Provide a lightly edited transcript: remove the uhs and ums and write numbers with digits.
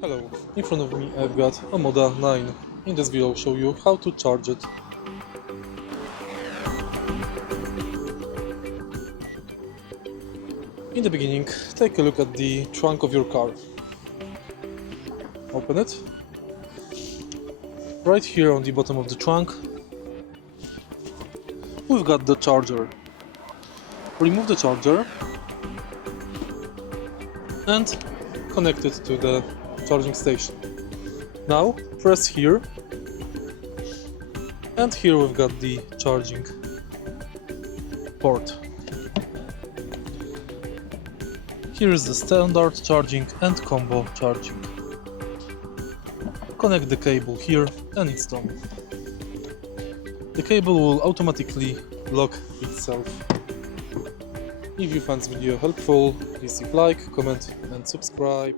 Hello, in front of me I've got OMODA 9. In this video I'll show you how to charge it. In the beginning, take a look at the trunk of your car. Open it. Right here on the bottom of the trunk, we've got the charger. Remove the charger and connect it to the charging station. Now press here, and here we've got the charging port. Here is the standard charging and combo charging. Connect the cable here and it's done. The cable will automatically lock itself. If you found this video helpful, please leave like, comment and subscribe.